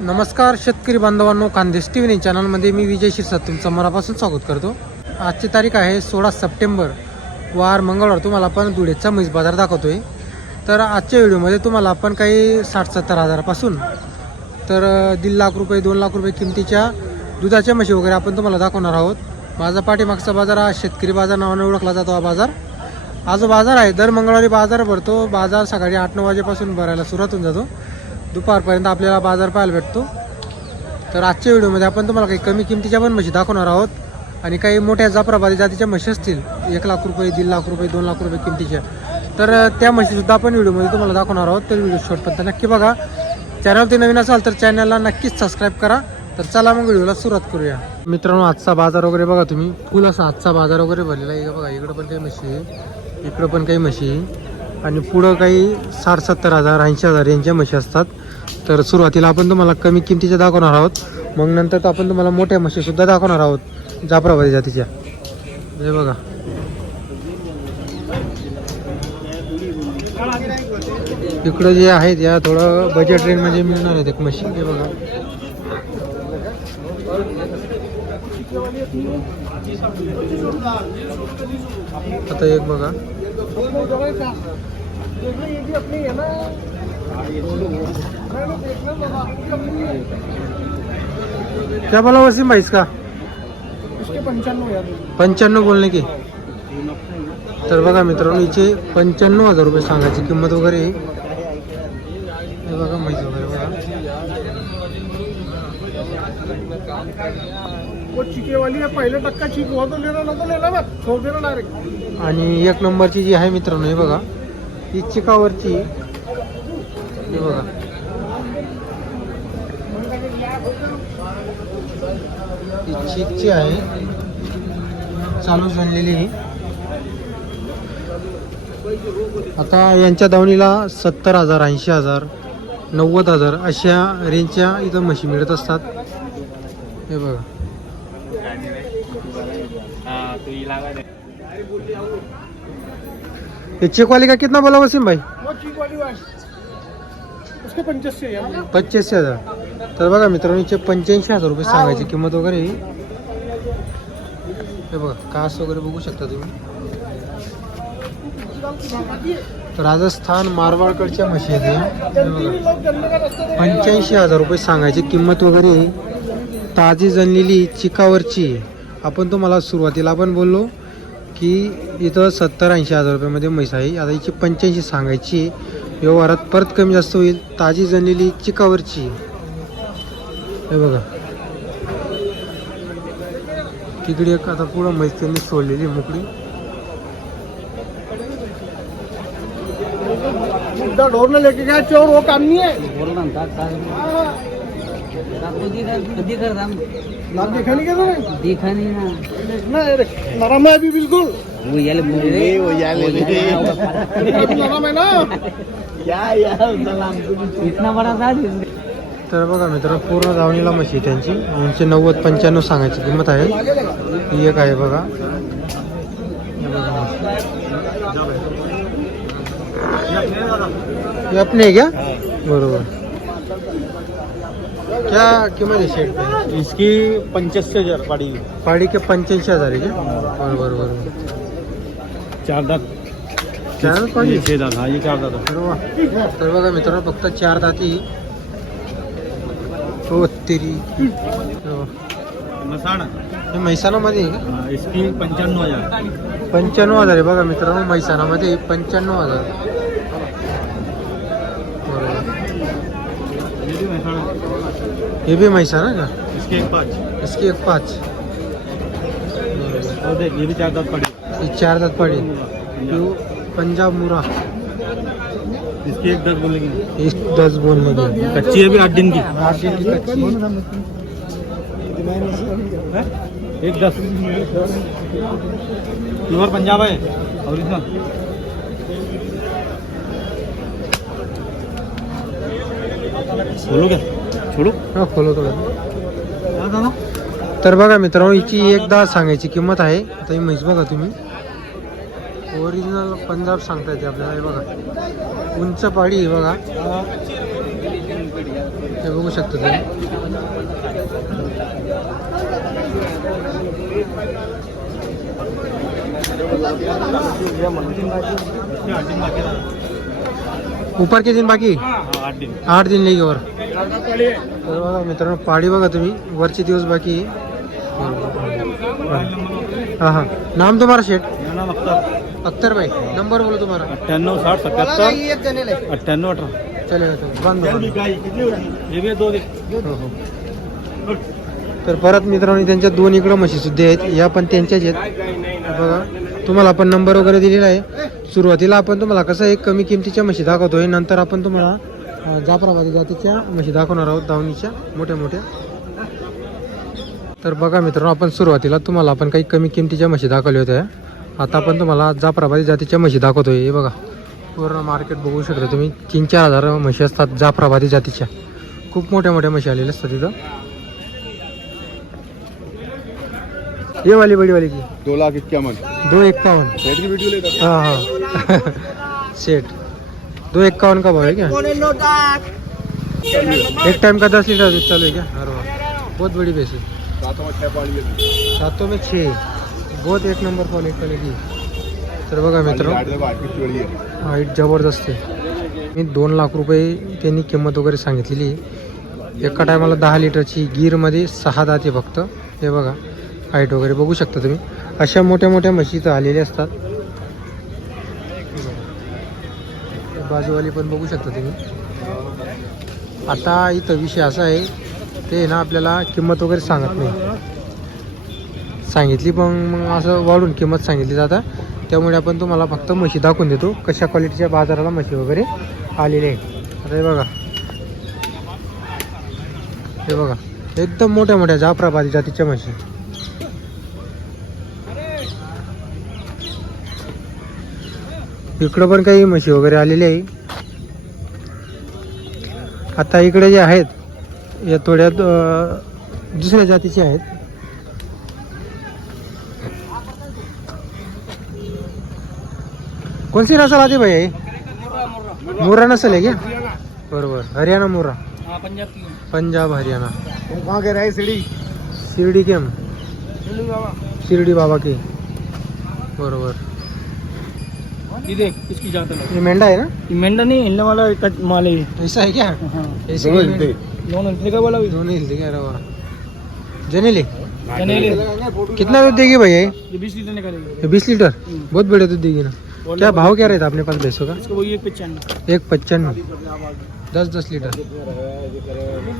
नमस्कार शेतकरी बांधवांनो खानदेश टी व्ही चॅनलमध्ये मी विजय शिरसाट तुमचं मनापासून स्वागत करतो. आजची तारीख आहे सोळा सप्टेंबर. वार मंगळवार तुम्हाला आपण धुळेचा म्हैस बाजार दाखवतो आहे तर आजच्या व्हिडिओमध्ये तुम्हाला आपण काही साठ सत्तर हजारापासून तर दीड लाख रुपये दोन लाख रुपये किमतीच्या दुधाच्या म्हशी वगैरे आपण तुम्हाला दाखवणार आहोत. माझा पाठीमागचा बाजार हा शेतकरी बाजार नावाने ओळखला जातो हा बाजार. हा जो बाजार आहे दर मंगळवारी बाजार भरतो. बाजार सकाळी आठ नऊ वाजेपासून भरायला सुरुवात होऊन जातो. दुपारपर्यंत आपल्याला बाजार पाहायला भेटतो. तर आजच्या व्हिडिओमध्ये आपण तुम्हाला काही कमी किमतीच्या पण म्हशी दाखवणार आहोत. आणि काही मोठ्या जाफराबादी जातीच्या म्हशी असतील एक लाख रुपये दीड लाख रुपये दोन लाख रुपये किमतीच्या. तर त्या म्हशीसुद्धा आपण व्हिडिओमध्ये तुम्हाला दाखवणार आहोत. तर व्हिडिओ शॉर्टपर्यंत नक्की बघा. चॅनल नवीन असाल तर चॅनलला नक्कीच सबस्क्राईब करा. तर चला मग व्हिडिओला सुरुवात करूया. मित्रांनो आजचा बाजार वगैरे बघा तुम्ही. फुल असा आजचा बाजार वगैरे भरलेला आहे. बघा इकडं पण काही म्हशी आहे. इकडं पण काही म्हशी आहे. आणि पुढं काही साठ सत्तर हजार ऐंशी हजार यांच्या म्हशी असतात. तर सुरुवातीला आपण तुम्हाला कमी किमतीच्या दाखवणार आहोत. मग नंतर तर आपण तुम्हाला मोठ्या म्हशीसुद्धा दाखवणार आहोत. जाफराबादी जातीच्या. हे बघा. इकडं जे आहेत या थोडं बजेट रेंज मिळणार आहेत एक म्हशी हे बघा. आता एक बघा. क्या बोला वसीम भाई इसका? पंच्याण्णव बोलणे की? तर बघा मित्रांनो हिचे पंच्याण्णव हजार रुपये सांगायची किंमत वगैरे. हे बघा म्हैस वगैरे बघा. आणि एक नंबरची जी आहे मित्रांनो हे बघा. ही चिकावरची हे बघा. ही आहे. चालू झालेली आता यांच्या दावणीला सत्तर हजार ऐंशी हजार नव्वद हजार अशा रेंजच्या इथं म्हशी मिळत असतात. हे बघा. ये चेक वाली का कितना बोला वसीम भाई? वो वाली पंच्याऐंशी हजार। तर बघा मित्रांनो हिचे पंच्याऐंशी हजार रुपये सांगायची किंमत वगैरे ही. बघा कास वगैरे बघू शकता तुम्ही. राजस्थान मारवाडकडच्या म्हशी आहेत देख पंच्याऐंशी हजार रुपये सांगायची किंमत वगैरे आहे. ताजी जनलेली चिकावरची. आपण तुम्हाला सुरुवातीला आपण बोललो की इथं सत्तर ऐंशी हजार रुपयामध्ये म्हैस आहे. आता हिची पंच्याऐंशी सांगायची. व्यवहारात परत कमी जास्त होईल ताजी जनलेली चिकावरची. हे बघा. तिकडे एक आता पुढं त्यांनी सोडलेली मोकळी. मुद्दा ढोरने लेके गया चोर वो काम नहीं है. नाम देखा नहीं क्या तूने? देखा नहीं ना। देखना है रे नरम है अभी बिल्कुल। वो याले मुझे। वो अभी नरम है ना। इतना बड़ा था तर बघा मित्र पूर्ण धावणीला म्हशी आहे त्यांची. यांची नव्वद पंच्याण्णव सांगायची किंमत आहे. ही एक आहे बघा. हे अपने क्या बरोबर. क्या कीमत है शेड पे इसकी पंचासी हज़ार पड़ी. पाडी के पंच्याऐंशी हज़ार आहे का? बरोबर बरोबर. चार दांत. चार हाँ ये चार दांत तर बघा मित्रांनो फक्त चार दाती. हो तेरी. हो. हे पंचानवे हजार. पंच्याण्णव हजार आहे. बघा मित्रांनो म्हैसाणामध्ये पंच्याण्णव हजार. ये भी हे बी म्हैसाणा का? इसके एक पाँच. इसकी एक पाच. और देख ये भी चार दांत पड़ी ही चार दात पाडी यो पंजाब मुरा। इसकी एक दस बोलेंगे। एक दस बोनमध्ये कच्ची है भी आठ दिन की? आठ दिन की कच्ची एक दस। प्योर पंजाब है? ओरिजिनल बोलो क्या छोड़ो। हा खोलो थोडं तर बघा मित्रांनो हिची एकदा सांगायची किंमत आहे. आता ही म्हैस बघा तुम्ही. ओरिजिनल पंजाब सांगता येते आपल्याला हे बघा. उंच पाडी आहे बघा. हे बघू शकता तुम्ही. ऊपर के दिन बाकी? आठ दिन लेगी वर. तर बघा मित्रांनो पाडी बघा तुम्ही. वरचे दिवस बाकी हां हां. नाम तुम्हाला शेठ? अख्तर भाई नंबर बोलो तुम्हारा अठ्ठ्याण्णव साठ सत्याहत्तर. अठ्ठ्याण्णव अठरा. चलेगा तो बंद बंद. हे हो हो. तर परत मित्रांनो त्यांच्या दोन इकडं म्हशी सुद्धा आहेत. या पण त्यांच्याच आहेत. बघा तुम्हाला आपण नंबर वगैरे दिलेला आहे. सुरुवातीला आपण तुम्हाला कसं एक कमी किमतीच्या म्हशी दाखवतोय. नंतर आपण तुम्हाला जाफराबादी जातीच्या म्हशी दाखवणार आहोत दावणीच्या मोठ्या मोठ्या. तर बघा मित्रांनो आपण सुरुवातीला तुम्हाला आपण काही कमी किमतीच्या म्हशी दाखवल्या होत्या. आता आपण तुम्हाला जाफराबादी जातीच्या म्हशी दाखवतोय. हे बघा. पूर्ण मार्केट बघू शकता तुम्ही. तीन चार हजार म्हशी असतात जाफराबादी जातीच्या. खूप मोठ्या मोठ्या म्हशी आलेल्या असतात तिथं ये वाली बड़ी वाली की. दो लाख इक्यावन. दो लेता हाँ हाँ. सेठ दो इक्यावन का भाव है क्या? एक टाइम का दस लीटर दूध चालू है क्या? अरे बहुत बड़ी है। सातों में छः बहुत एक नंबर क्वालिटी क्वालिटी तर बघा आहे हाईट जबरदस्त आहे. मी दोन लाख रुपये त्यांनी किंमत वगैरे सांगितलेली आहे. एका टायमाला दहा लिटरची गिरमध्ये सहा दाते फक्त. हे बघा हाईट वगैरे बघू शकता तुम्ही. अशा मोठ्या मोठ्या म्हशी आलेल्या असतात. बाजूवाली पण बघू शकता तुम्ही. आता इथं विषय असा आहे ते ना आपल्याला किंमत वगैरे सांगत नाही. सांगितली पण मग असं वाढून किंमत सांगितली जातं. त्यामुळे आपण तुम्हाला फक्त म्हशी दाखवून देतो. कशा क्वालिटीच्या बाजाराला म्हशी वगैरे आलेले आहे आता हे बघा. हे बघा. एकदम मोठ्या मोठ्या जाफराबादी जातीच्या म्हशी. इकडं पण काही म्हशी वगैरे आलेली आहे. आता इकडे जे आहेत या थोड्या दुसऱ्या जातीचे आहेत. कौन सी नस्ल आती भैया ये मुर्रा नस्ल है क्या? बरोबर हरियाणा मुर्रा। पंजाब हरियाणा। वहाँ के रहे सीढ़ी शिर्डी। के हम? शिर्डी बाबा। की। बरोबर। ये देख इसकी जात है ये मेंढा है ना? मेंढा नहीं हिलने वाला एक माल है। ऐसा है क्या? हाँ। ऐसे दोनों के हिलते। दोनों का बोला दोनों हिलते। क्या? जनेले जनेले? कितना दूध देगी भैया बीस लीटर निकालेंगे। बीस लीटर? बहुत बड़े दूध देगी ना। क्या भाव क्या रहता है अपने पास भैंसों का? एक पचानवे एक दस दस लीटर।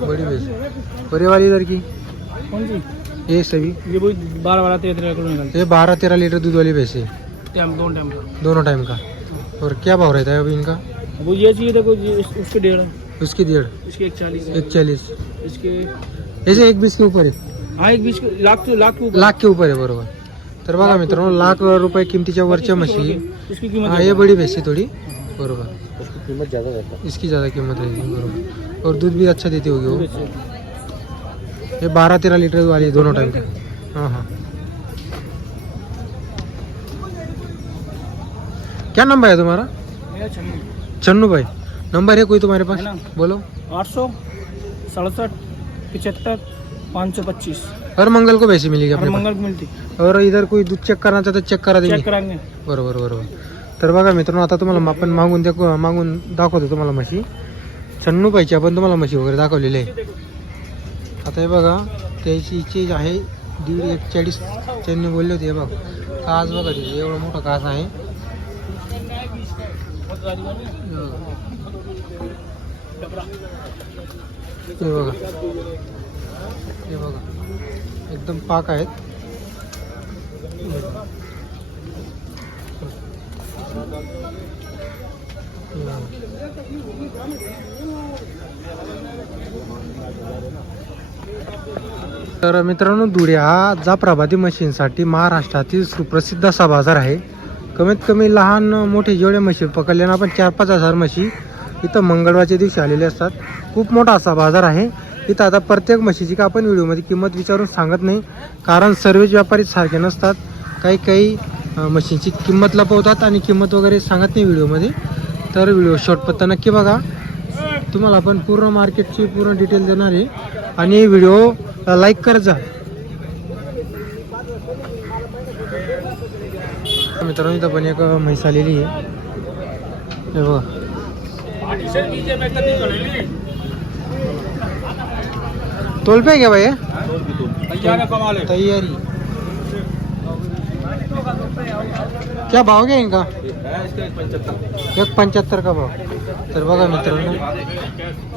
बड़ी भैंस। बड़े वाली इधर की? कौन सी? ये सभी। ये बारह बारह तेरह तेरह किलो निकालते ये बारह तेरह लीटर दूध वाली भैंस है। दोनों टाइम का। दोनों टाइम का। और क्या भाव रहता है अभी इनका? वो ये चाहिए था कुछ उसके डेढ़। उसकी डेढ़। इसके एक चालीस। एक चालीस। इसके ऐसे एक बीस के ऊपर है। हाँ एक लाख लाख के ऊपर लाख के ऊपर आहे बरोबर. तर बघा मित्रांनो लाख रुपये किमतीच्या वरच्या म्हशी कीमत हाँ ये बड़ी भैंस है थोड़ी. बरोबर. उसकी कीमत ज़्यादा रहता इसकी ज़्यादा कीमत रहेगी बरोबर. और दूध भी अच्छा देती होगी वो ये बारह तेरह लीटर वाली है दोनों टाइम का. हाँ हाँ. क्या नंबर है तुम्हारा? मेरा छन्नी. चन्नू भाई. नंबर है कोई तुम्हारे पास? है ना। बोलो. आठ सौ सड़सठ पिचहत्तर पाँच सौ पच्चीस। हर मंगल को वैसे मिलेगी हर अपने मंगल को मिलती। पास और इधर कोई दूध चेक करना चाहता चेक करा देंगे चेक कराएंगे। बरोबर बरोबर। तर बघा मित्रांनो आता तुम्हाला आपण मागून दाख मागून दाखवतो तुम्हाला म्हशी. छन्नू पाहिजे आपण तुम्हाला म्हशी वगैरे दाखवलेली आहे. आता हे बघा त्याची चीज आहे दीड एक चाळीस त्यांनी बोलले होते हे बघ कास बघा तिथे एवढं मोठं कास आहे. हे बघा. हे बघा. एकदम पाक आहेत. तर मित्रांनो धुळे हा जाफराबादी मशीनसाठी महाराष्ट्रातील सुप्रसिद्ध असा बाजार आहे. कमीत कमी लहान मोठे जेवढे म्हशी पकडले ना आपण चार पाच हजार म्हशी इथं मंगळवारच्या दिवशी आलेले असतात. खूप मोठा असा बाजार आहे. इथं आता प्रत्येक म्हशीची का आपण व्हिडिओमध्ये किंमत विचारून सांगत नाही. कारण सर्वच व्यापारी सारखे नसतात. काही काही म्हशींची किंमत लपवतात आणि किंमत वगैरे सांगत नाही व्हिडिओमध्ये. तर व्हिडिओ शॉर्टपत्ता नक्की बघा. तुम्हाला आपण पूर्ण मार्केटची पूर्ण डिटेल देणार आहे. आणि व्हिडिओ लाईक करत जा. मित्रांनो इथं पण एक म्हैस आलेली आहे. बघा. तोल पे क्या भाई तैयारी क्या भाव क्या इनका? एक पंच्याहत्तर का भाव। तर बघा मित्रांनो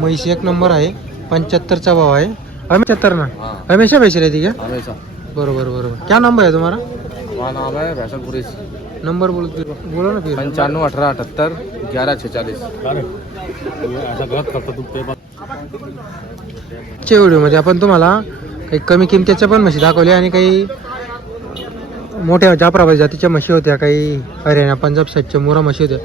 म्हैस एक नंबर आहे पंच्याहत्तरचा भाव आहे. पंच्याहत्तर ना? हमेशा पैसे रहती क्या हमेशा. बरोबर बरोबर. क्या नंबर है तुम्हारा? हमारा नाम है कुरेश नंबर बोलो बोलो ना फिर. पंचानवे अठारह अठहत्तर ग्यारह छः छेचालीस च्या व्हिडिओमध्ये आपण तुम्हाला काही कमी किमतीच्या पण म्हशी दाखवल्या आणि काही मोठ्या जाफराबाद जातीच्या म्हशी होत्या काही हरियाणा पंजाब साईडच्या मोरा म्हशी होत्या.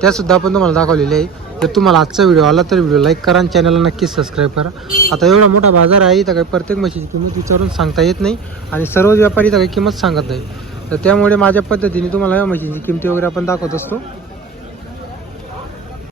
त्यासुद्धा आपण तुम्हाला दाखवलेल्या आहे. जर तुम्हाला आजचा व्हिडिओ आला तर व्हिडिओ लाईक करा आणि चॅनलला नक्कीच सबस्क्राईब करा. आता एवढा मोठा बाजार आहे तर काही प्रत्येक म्हशीची किंमत विचारून सांगता येत नाही आणि सर्वच व्यापारी तर काही किंमत सांगत नाही. तर त्यामुळे माझ्या पद्धतीने तुम्हाला या म्हशीची किमती वगैरे आपण दाखवत असतो.